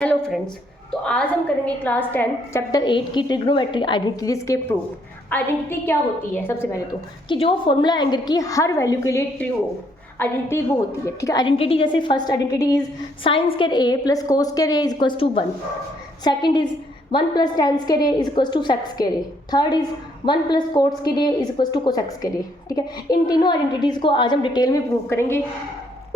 Hello friends, तो आज हम करेंगे क्लास 10 चैप्टर 8 की ट्रिग्नोमेट्री आइडेंटिटीज के प्रूफ। आइडेंटिटी क्या होती है? सबसे पहले तो कि जो फॉर्मूला एंगल की हर वैल्यू के लिए ट्रू हो, आइडेंटिटी वो होती है। ठीक है, आइडेंटिटी जैसे first identity is sine square A plus cos square A is equal to 1। Second is 1 plus tan square A is equal to sec square A. Third is 1 plus cot square A is equal to cosec square A. ठीक है, इन तीनों identities को आज हम detail में prove करेंगे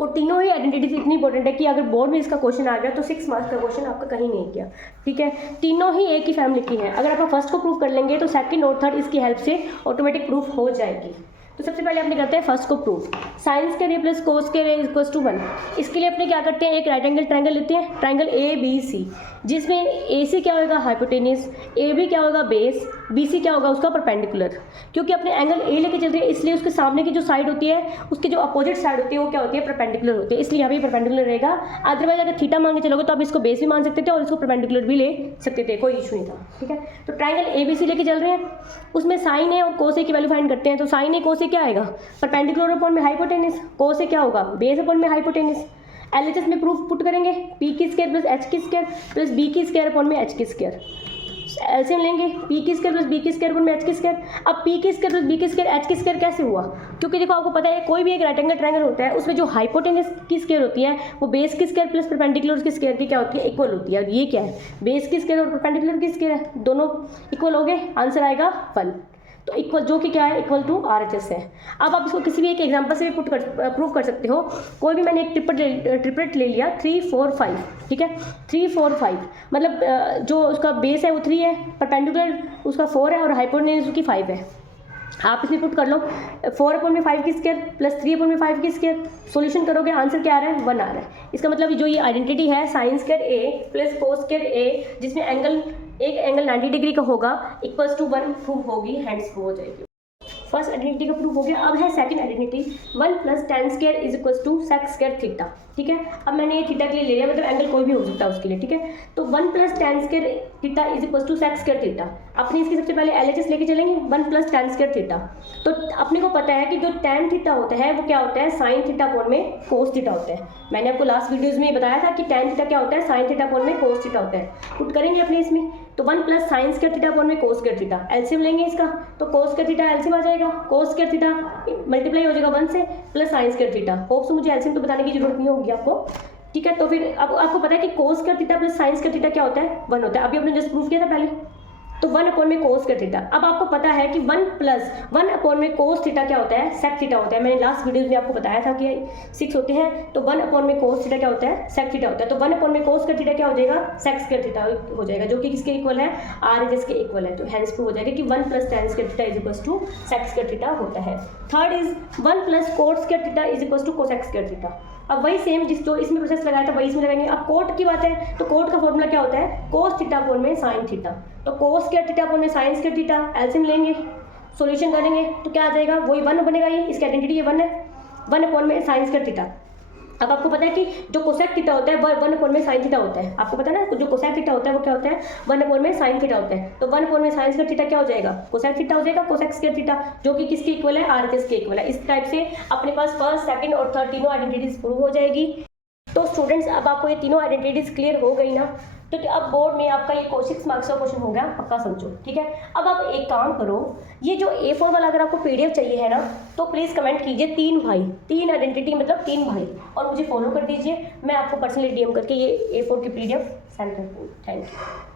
और तीनों ही आइडेंटिटीज इतनी इंपॉर्टेंट है कि अगर बोर्ड में इसका क्वेश्चन आ गया तो 6 मार्क्स का क्वेश्चन आपका कहीं नहीं गया। ठीक है, तीनों ही एक ही फैमिली की हैं। अगर आप फर्स्ट को प्रूव कर लेंगे तो सेकंड और थर्ड इसकी हेल्प से ऑटोमेटिक प्रूफ हो जाएगी। तो सबसे पहले अपने करते हैं फर्स्ट को proof. Sine square A plus cos square A equal to 1। इसके लिए अपने क्या करते हैं, एक राइट एंगल ट्रायंगल लेते हैं, ट्रायंगल ए बी सी, जिसमें ए सी क्या होगा हाइपोटेनियस, ए बी क्या होगा बेस, बी सी क्या होगा उसका परपेंडिकुलर। क्योंकि अपने एंगल ए लेके चल रहे हैं इसलिए उसके सामने की जो साइड होती है उसकी जो अपोजिट साइड होती है वो क्या होती है, परपेंडिकुलर होती है, इसलिए यहाँ पे परपेंडिकुलर रहेगा। अदरवाइज अगर थीटा मान के चलोगे तो आप इसको बेस भी मान सकते थे और इसको परपेंडिकुलर भी ले सकते थे, कोई इशू नहीं था। ठीक है, तो ट्रायंगल ए बी सी लेके चल रहे हैं, उसमें साइन ए और कोस ए की वैल्यू फाइंड करते हैं। तो साइन ए कोस ए क्या आएगा, परपेंडिकुलर अपॉन में हाइपोटेनियस, कोस ए क्या होगा बेस अपॉन में हाइपोटेनियस। एलएचएस में प्रूफ पुट करेंगे, पी की स्क्वायर प्लस एच की स्क्वायर प्लस बी की स्क्वायर अपॉन में एच की स्क्वायर। एलसीएम लेंगे, पी की स्क्वायर प्लस बी की स्क्वायर अपॉन में एच की स्क्वायर। अब पी की स्क्वायर प्लस बी की स्क्वायर एच की स्क्वायर कैसे हुआ, क्योंकि देखो आपको पता है कोई भी एक राइट एंगल ट्रायंगल होता है उसमें जो हाइपोटेनस की स्क्वायर होती है वो बेस की स्क्वायर प्लस परपेंडिकुलर की स्क्वायर की क्या होती है, इक्वल होती है। और ये क्या है, बेस की स्क्वायर और परपेंडिकुलर की स्क्वायर है, दोनों इक्वल हो गए, आंसर आएगा 1। तो इक्वल जो कि क्या है, इक्वल टू RHS है। अब आप इसको किसी भी एक एग्जांपल से भी प्रूव कर सकते हो। कोई भी मैंने एक ट्रिपलेट ले लिया 3 4 5। ठीक है, 3 4 5 मतलब जो उसका बेस है वो 3 है, परपेंडिकुलर उसका 4 है और हाइपोटेन्यूज उसकी 5 है। आप इसमें पुट कर लो 4 अपॉन में 5 की स्क्वायर प्लस 3 अपॉन में 5 की स्क्वायर, सॉल्यूशन करोगे आंसर क्या आ रहा है, 1 आ रहा है। इसका मतलब जो ये आइडेंटिटी है sign square A plus cos square ए, जिसमें एक एंगल 90 डिग्री का होगा, इक्वल्स टू 1 प्रूफ होगी, हैंड्स प्रूव हो जाएगी। फर्स्ट आइडेंटिटी का प्रूफ हो गया। अब है second identity, 1 plus tan square is equal to sec square theta. ठीक है, अब मैंने ये थीटा के लिए ले लिया, मतलब एंगल कोई भी हो सकता है उसके लिए। ठीक है, तो 1 plus tan square theta is equal to sec square theta. अपने इसकी सबसे पहले एलएचएस लेके चलेंगे, 1 प्लस tan स्क्वायर थीटा। तो अपने को पता है कि जो tan थीटा होता है वो क्या होता है, साइन थीटा कोण में कोस थीटा होता है। मैंने आपको लास्ट वीडियोज में बताया था कि tan थीटा क्या होता है, साइन थीटा कोण में कोस थीटा होता है। पुट करेंगे अपने इसमें, तो 1 प्लस साइन स्क्वायर थीटा कोण में कोस स्क्वायर थीटा, एलसीएम लेंगे इसका, तो कोस स्क्वायर थीटा एलसीएम आ जाएगा, कोस स्क्वायर थीटा मल्टीप्लाई हो जाएगा 1 से plus sine square theta. Hope so मुझे एलसीएम तो बताने की जरूरत नहीं होगी आपको। ठीक है, तो फिर अब आपको पता है कि cos square theta plus sine square theta क्या होता है, 1 होता है। अभी आपने जस्ट प्रूफ किया था पहले, तो 1 अपॉन में कोस स्क्वायर थीटा। अब आपको पता है कि 1 प्लस 1 अपॉन में कोस थीटा क्या होता है, सेक थीटा होता है। मैंने लास्ट वीडियोस में आपको बताया था कि 6 होते हैं, तो 1 अपॉन में कोस थीटा क्या होता है, सेक थीटा होता है। तो 1 अपॉन में कोस स्क्वायर थीटा क्या हो जाएगा, सेक स्क्वायर थीटा हो जाएगा, जो कि किसके इक्वल है, RHS के इक्वल है। तो हेंस प्रूव हो जाएगा कि 1 plus tan square theta is equal to sec square theta होता है। Third is 1 plus cot square theta is equal to cosec square theta. अब वही सेम जो इसमें प्रोसेस लगाया था वही इसमें लगाएंगे। अब कोट की बात है तो कोट का फॉर्मूला क्या होता है, कोस थीटा कोण में साइन थीटा। तो कोस स्क्वायर थीटा कोण में साइन स्क्वायर थीटा, एलसीएम लेंगे, सॉल्यूशन करेंगे तो क्या आ जाएगा, वही 1 बनेगा। ये इसकी आइडेंटिटी ये 1 है, 1 अपॉन में साइन स्क्वायर थीटा। अब आपको पता है कि जो कोसेक थीटा होता है वह 1 अपॉन में साइन थीटा होता है। आपको पता है ना, जो कोसेक थीटा होता है वो क्या होता है, 1 अपॉन में साइन थीटा होता है। तो 1 अपॉन में साइन स्क्वायर थीटा क्या हो जाएगा, कोसेक थीटा हो जाएगा, कोसेक स्क्वायर थीटा, जो कि किसके इक्वल है, RHS के इक्वल है। इस टाइप से अपने पास फर्स्ट सेकंड और थर्ड तीनों आइडेंटिटीज प्रूव हो जाएगी। तो स्टूडेंट्स अब आपको ये तीनों आइडेंटिटीज क्लियर हो गई ना, तो अब बोर्ड में आपका ये 6 मार्क्स का क्वेश्चन हो गया, पक्का समझो। ठीक है, अब आप एक काम करो, ये जो A4 वाला अगर आपको PDF चाहिए है ना, तो प्लीज़ कमेंट कीजिए 3 भाई, 3 आइडेंटिटी मतलब 3 भाई, और मुझे फॉलो कर दीजिए। मैं आपको पर्सनली DM करके ये A4 की PDF सेंड कर दूँ। Thank you.